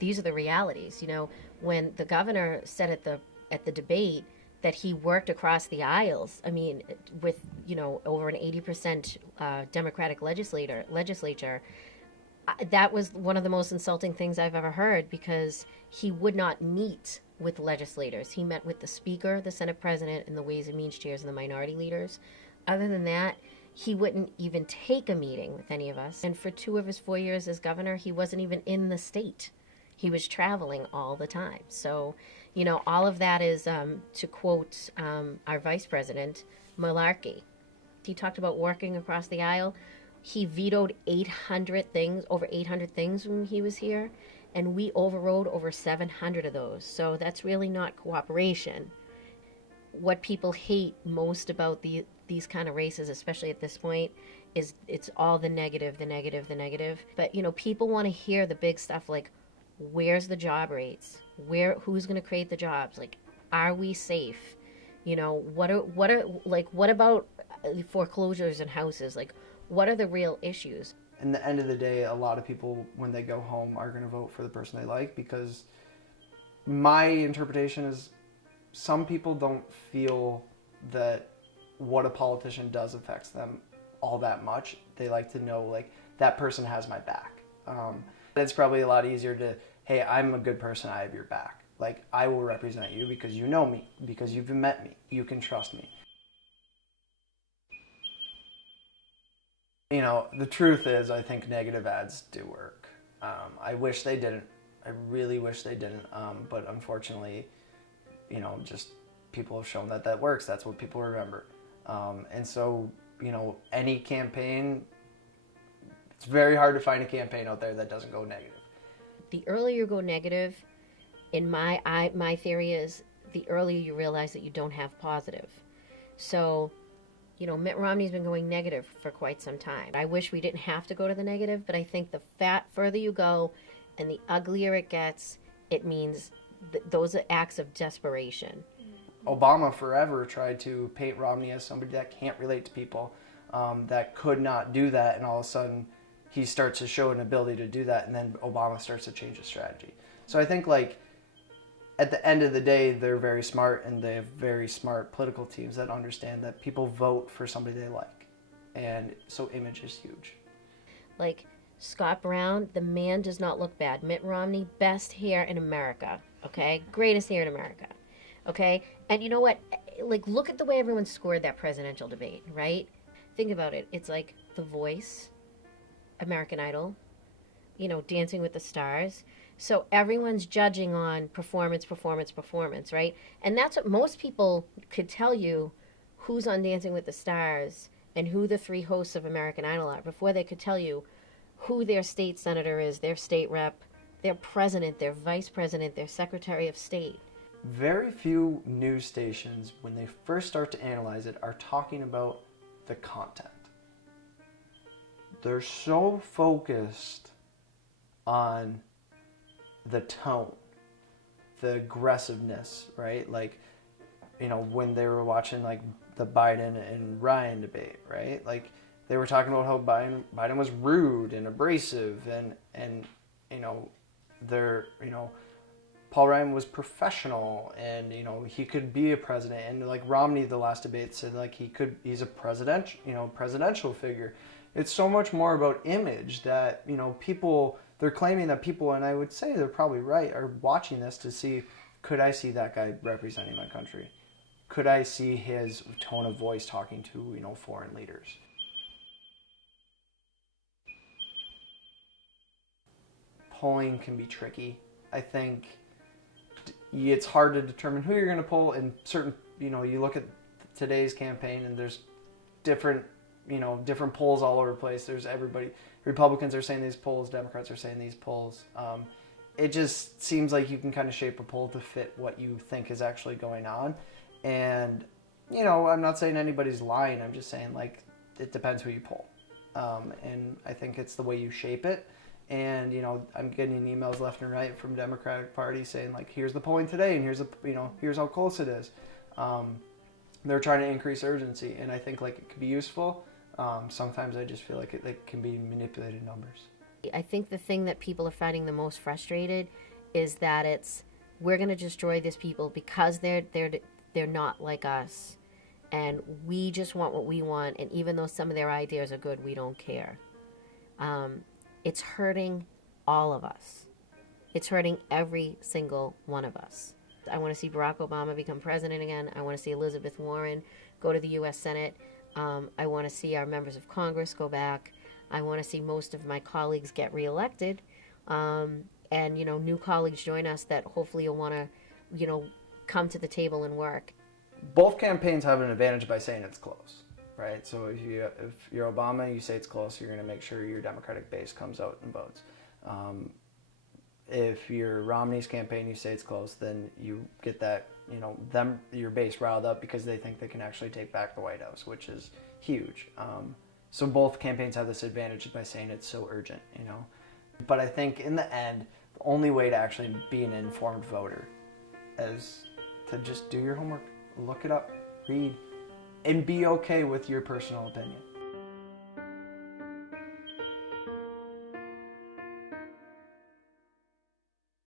these are the realities. You know, when the governor said at the debate that he worked across the aisles, I mean, with, you know, over an 80% Democratic legislature, that was one of the most insulting things I've ever heard, because he would not meet with legislators. He met with the Speaker, the Senate President, and the Ways and Means chairs and the minority leaders. Other than that, he wouldn't even take a meeting with any of us. And for 2 of his 4 years as governor, he wasn't even in the state. He was traveling all the time. So, you know, all of that is, to quote our vice president, malarkey. He talked about working across the aisle. He vetoed 800 things, over 800 things when he was here, and we overrode over 700 of those. So that's really not cooperation. What people hate most about these kind of races, especially at this point, is it's all the negative, the negative, the negative. But, you know, people want to hear the big stuff like, where's the job rates? Who's going to create the jobs? Like, are we safe? You know, what about foreclosures and houses? Like, what are the real issues? In the end of the day, a lot of people, when they go home, are going to vote for the person they like, because my interpretation is some people don't feel that what a politician does affects them all that much. They like to know, like, that person has my back. It's probably a lot easier to, hey, I'm a good person, I have your back. Like, I will represent you because you know me, because you've met me, you can trust me. You know, the truth is, I think negative ads do work. I wish they didn't. I really wish they didn't. But unfortunately, you know, just people have shown that that works. That's what people remember. And so, you know, any campaign, it's very hard to find a campaign out there that doesn't go negative. The earlier you go negative, in my theory is, the earlier you realize that you don't have positive. So, you know, Mitt Romney's been going negative for quite some time. I wish we didn't have to go to the negative, but I think the further you go and the uglier it gets, it means those are acts of desperation. Obama forever tried to paint Romney as somebody that can't relate to people, that could not do that, and all of a sudden he starts to show an ability to do that, and then Obama starts to change his strategy. So I think, like, at the end of the day, they're very smart, and they have very smart political teams that understand that people vote for somebody they like. And so image is huge. Like, Scott Brown, the man does not look bad. Mitt Romney, best hair in America, okay? Greatest hair in America, okay? And you know what? Like, look at the way everyone scored that presidential debate, right? Think about it. It's like The Voice, American Idol, you know, Dancing with the Stars. So everyone's judging on performance, right? And that's what most people could tell you, who's on Dancing with the Stars and who the 3 hosts of American Idol are, before they could tell you who their state senator is, their state rep, their president, their vice president, their secretary of state. Very few news stations, when they first start to analyze it, are talking about the content. They're so focused on the tone, the aggressiveness, right? Like, you know, when they were watching, like, the Biden and Ryan debate, right? Like, they were talking about how Biden was rude and abrasive, and you know, Paul Ryan was professional, and, you know, he could be a president. And, like, Romney, the last debate, said, like, he's a presidential figure. It's so much more about image that, you know, they're claiming that people, and I would say they're probably right, are watching this to see, could I see that guy representing my country? Could I see his tone of voice talking to, you know, foreign leaders? Polling can be tricky. I think it's hard to determine who you're going to poll in certain, you know, you look at today's campaign and there's different polls all over the place. There's everybody. Republicans are saying these polls, Democrats are saying these polls. It just seems like you can kind of shape a poll to fit what you think is actually going on. And, you know, I'm not saying anybody's lying. I'm just saying, like, it depends who you poll. And I think it's the way you shape it. And, you know, I'm getting emails left and right from Democratic Party saying, like, here's the polling today, and here's how close it is. They're trying to increase urgency, and I think, like, it could be useful. Sometimes I just feel like it can be manipulated numbers. I think the thing that people are finding the most frustrated is that it's, we're going to destroy these people because they're not like us, and we just want what we want, and even though some of their ideas are good, we don't care. It's hurting all of us. It's hurting every single one of us. I want to see Barack Obama become president again. I want to see Elizabeth Warren go to the U.S. Senate. I want to see our members of Congress go back. I want to see most of my colleagues get reelected, and new colleagues join us that hopefully will want to, come to the table and work. Both campaigns have an advantage by saying it's close, right? So if you're Obama, you say it's close, you're going to make sure your Democratic base comes out and votes. If you're Romney's campaign, you say it's close, then you get that, your base riled up because they think they can actually take back the White House, which is huge. So both campaigns have this advantage by saying it's so urgent, But I think in the end, the only way to actually be an informed voter is to just do your homework, look it up, read, and be okay with your personal opinion.